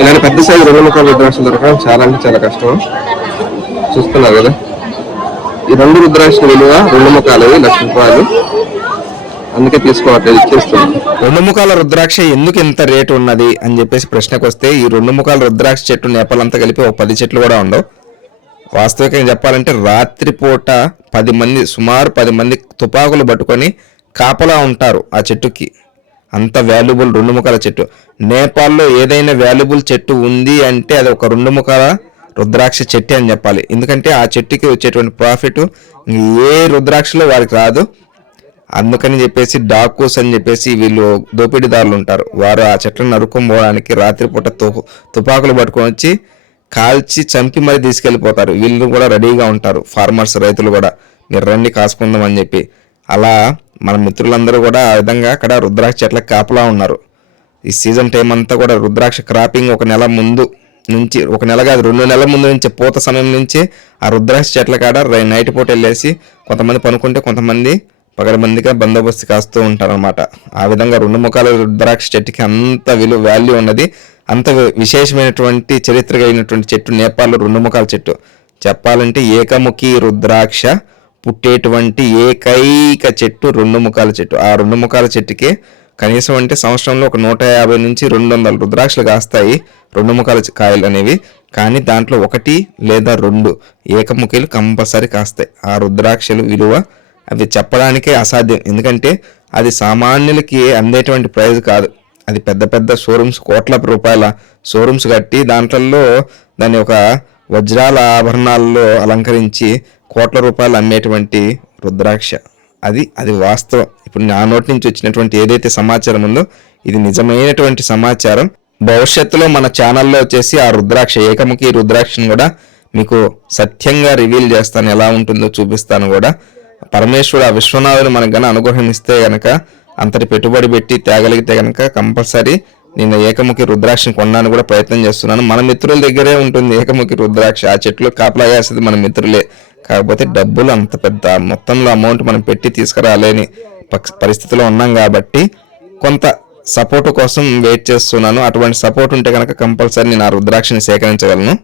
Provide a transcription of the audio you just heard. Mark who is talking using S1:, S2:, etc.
S1: ఇలాంటి పెద్ద సైజు రెండు ముఖాలు రుద్రాక్షలు దొరకడం చాలా అంటే చాలా కష్టం. చూస్తున్నారు కదా. ఈ రెండు రుద్రాక్షల విలువ రెండు ముఖాలు లక్ష రూపాయలు. అందుకే తీసుకోవట్లేదు ఇచ్చేస్తున్నాం.
S2: రెండు ముఖాల రుద్రాక్ష ఎందుకు ఇంత రేటు ఉన్నది అని చెప్పేసి ప్రశ్నకు వస్తే ఈ రెండు ముఖాల రుద్రాక్ష చెట్టు నేపాలంతా కలిపి ఒక పది చెట్లు కూడా ఉండవు. వాస్తవికంగా చెప్పాలంటే రాత్రిపూట పది మంది సుమారు పది మంది తుపాకులు పట్టుకొని కాపలా ఉంటారు ఆ చెట్టుకి. అంత వాల్యుబుల్ రెండు ముఖాల చెట్టు. నేపాల్లో ఏదైనా వాల్యుబుల్ చెట్టు ఉంది అంటే అది ఒక రెండు ముఖాల రుద్రాక్ష చెట్టు అని చెప్పాలి. ఎందుకంటే ఆ చెట్టుకి వచ్చేటువంటి ప్రాఫిట్ ఏ రుద్రాక్షలో వారికి రాదు. అందుకని చెప్పేసి డాకూస్ అని చెప్పేసి వీళ్ళు దోపిడీదారులు ఉంటారు. వారు ఆ చెట్లను నరుక్కుపోవడానికి రాత్రిపూట తు తుపాకులు పట్టుకొని వచ్చి కాల్చి చంపి మరి తీసుకెళ్ళిపోతారు. వీళ్ళు కూడా రెడీగా ఉంటారు. ఫార్మర్స్ రైతులు కూడా. మీరు రండి కాసుకుందాం అని చెప్పి. అలా మన మిత్రులందరూ కూడా ఆ విధంగా అక్కడ రుద్రాక్ష చెట్లకు కాపలా ఉన్నారు. ఈ సీజన్ టైం అంతా కూడా రుద్రాక్ష క్రాపింగ్ ఒక నెల ముందు నుంచి ఒక నెల కాదు రెండు నెలల ముందు నుంచి పూత సమయం నుంచి ఆ రుద్రాక్ష చెట్ల కాడ నైట్ పూట వెళ్ళేసి కొంతమంది పనుకుంటే కొంతమంది పగడబందిగా బందోబస్తు కాస్తూ ఉంటారనమాట ఆ విధంగా రెండు ముఖాల రుద్రాక్ష చెట్టుకి అంత విలువ వాల్యూ ఉన్నది. అంత విశేషమైనటువంటి చరిత్ర కలిగినటువంటి చెట్టు నేపాల్లో రెండు ముఖాల చెట్టు. చెప్పాలంటే ఏకముఖి రుద్రాక్ష పుట్టేటువంటి ఏకైక చెట్టు రెండు ముఖాల చెట్టు. ఆ రెండు ముఖాల చెట్టుకే కనీసం అంటే సంవత్సరంలో ఒక నూట యాభై నుంచి రెండు వందల రుద్రాక్షలు కాస్తాయి రెండు ముఖాల కాయలు అనేవి. కానీ దాంట్లో ఒకటి లేదా రెండు ఏకముఖీలు కంపల్సరీ కాస్తాయి. ఆ రుద్రాక్షలు విలువ అవి చెప్పడానికే అసాధ్యం. ఎందుకంటే అది సామాన్యులకి అందేటువంటి ప్రైజ్ కాదు. అది పెద్ద పెద్ద షోరూమ్స్ కోట్ల రూపాయల షోరూమ్స్ కట్టి దాంట్లో దాన్ని ఒక వజ్రాల ఆభరణాల్లో అలంకరించి కోట్ల రూపాయలు అమ్మేటువంటి రుద్రాక్ష. అది అది వాస్తవం. ఇప్పుడు నా నోటి నుంచి వచ్చినటువంటి ఏదైతే సమాచారం ఉందో ఇది నిజమైనటువంటి సమాచారం. భవిష్యత్తులో మన ఛానల్లో వచ్చేసి ఆ రుద్రాక్ష ఏకముఖి రుద్రాక్షను కూడా మీకు సత్యంగా రివీల్ చేస్తాను. ఎలా ఉంటుందో చూపిస్తాను కూడా. పరమేశ్వరుడు ఆ విశ్వనాథుని మనకు గన అనుగ్రహం ఇస్తే గనక అంతటి పెట్టుబడి పెట్టి తేగలిగితే గనక కంపల్సరీ నేను ఏకముఖి రుద్రాక్షని కొనడానికి కూడా ప్రయత్నం చేస్తున్నాను. మన మిత్రుల దగ్గరే ఉంటుంది ఏకముఖి రుద్రాక్ష. ఆ చెట్లు కాపలా వేస్తుంది మన మిత్రులే. కాకపోతే డబ్బులు అంత పెద్ద మొత్తంలో అమౌంట్ మనం పెట్టి తీసుకురాలేని పరిస్థితిలో ఉన్నాం కాబట్టి కొంత సపోర్ట్ కోసం వెయిట్ చేస్తున్నాను. అటువంటి సపోర్ట్ ఉంటే కనుక కంపల్సరీ నేను ఆ రుద్రాక్షని సేకరించగలను.